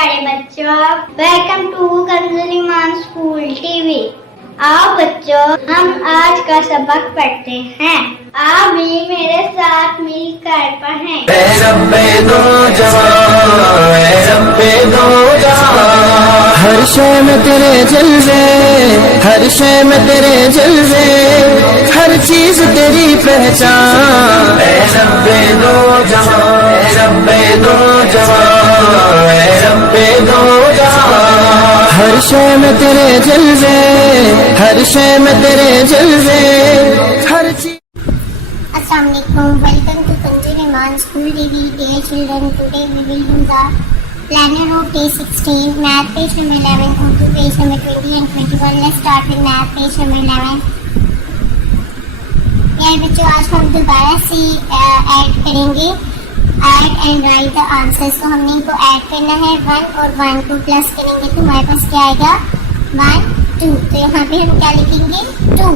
प्यारे बच्चों, welcome to Kanzul Iman school TV. आओ बच्चों, हम आज का सबक पढ़ते हैं। आप भी मेरे साथ मिलकर पढ़ें। हर शय में तेरे जलवे, हर शय में तेरे जलवे, हर चीज तेरी पहचान। ऐ रब्बे दो जहां, ऐ रब्बे दो जहां, ऐ रब्बे दो जहां। हर शय में तेरे जलवे, हर शय में तेरे जलवे, हर चीज। Assalamualaikum. Welcome to Kanjual Iman School TV. Dear children, today we will do the planner of day 16, math page number 11, Urdu page number 20 and 21. Let's start with math page number 11. यार बच्चों, आज हम दोबारा से ऐड करेंगे, add and right the answers. तो हमने इनको ऐड करना है 1 और 1 2 प्लस करेंगे तो हमारे पास क्या आएगा 1 2। तो यहाँ पे हम क्या लिखेंगे 2।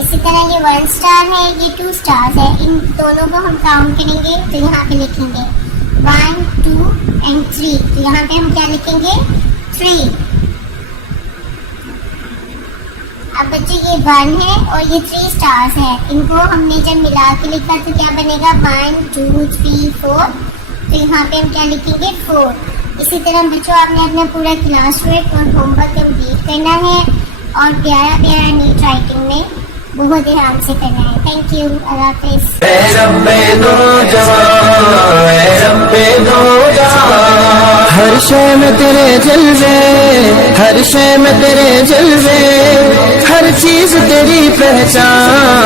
इसी तरह ये 1 स्टार है, ये 2 स्टार्स है, इन दोनों को हम काउंट करेंगे तो यहाँ पे लिखेंगे 1 2 एंड 3। तो यहाँ पे हम क्या लिखेंगे 3। अब बच्चे ये 1 है और ये 3 स्टार्स है, इनको हमने जब मिला के लिखा तो क्या बनेगा 1 2 3 4। तो यहाँ पे हम क्या लिखेंगे 4। इसी तरह बच्चों आपने अपना पूरा क्लास वर्क और होमवर्क कंप्लीट करना है और प्यारा प्यारा नीट राइटिंग में बहुत ध्यान से करना है। थैंक यू, अल्लाह हाफिज़। हर शय में तेरे जलवे, हर शय में तेरे जलवे, हर चीज तेरी पहचान।